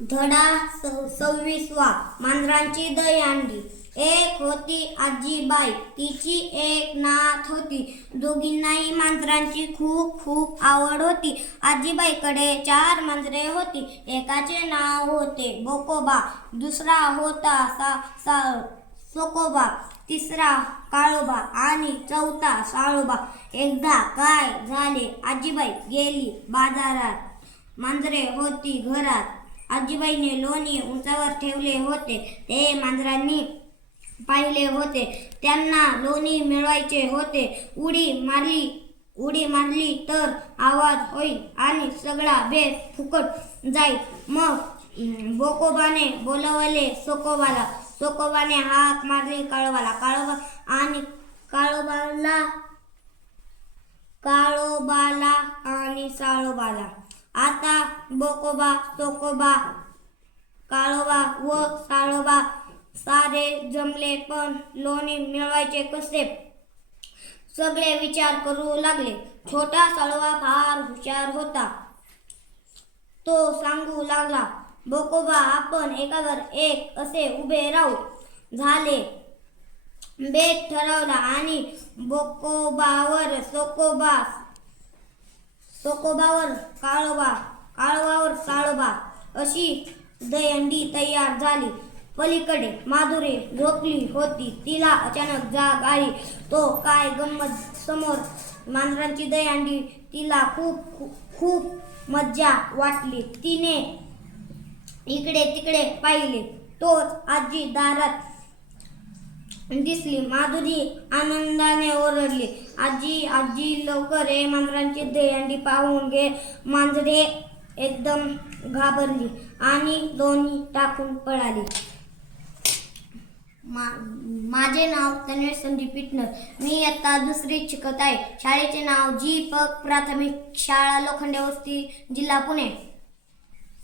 धडा 26वा मांजरांची दहीहंडी. एक होती आजीबाई, तिची एक नात होती. दोघींनाही मांजरांची खूप खूप आवड होती. आजीबाईकडे 4 मांजरे होती. एकाचे नाव होते बोकोबा, दुसरा होता सोकोबा, तिसरा काळोबा आणि चौथा साळोबा. एकदा काय झाले, आजीबाई गेली बाजारात, मांजरे होती घरात. आजीबाईने लोणी उंचावर ठेवले होते. ते मांजरांनी पाहिले होते. त्यांना लोणी मिळवायचे होते. उडी मारली तर आवाज होईल आणि सगळा बेत फुकट जाईल. मग बोकोबाने बोलवले सोकोबाला. सोकोबाने हाक मारली काळोबाला. काळोबाला आणि साळोबाला. आता बोकोबा, सोकोबा, काळोबा व साळोबा सारे जमले, पण लोणी मिळवायचे कसे? सगळे विचार करू लागले. छोटा साळोबा फार हुशार होता. तो सांगू लागला, बोकोबा, आपण एकावर एक असे उभे राहू. झाले. बेत ठरवला आणि बोकोबावर सोकोबा, सोकोबावर काळोबा, काळोबावर साळोबा अशी दहीहंडी तयार झाली. पलीकडे माधुरी झोपली होती. तिला अचानक जाग आली. तो काय गंमत, समोर मांजरांची दहीहंडी. तिला खूप मज्जा वाटली. तिने इकडे तिकडे पाहिले. तोच आजी दारात दिसली. माधुरी आनंदाने ओरडली, आजी आजी, लवकर ये, मांजरांची दहीहंडी पाहून घे. मांजरे एकदम घाबरली आणि दोन्ही टाकून पळाली. माझे नाव तन्वी संदीप पिटनर. मी इयत्ता 2रीत शिकत आहे. शाळेचे नाव जी. प. प्राथमिक शाळा, लोखंडे वस्ती, जिल्हा पुणे.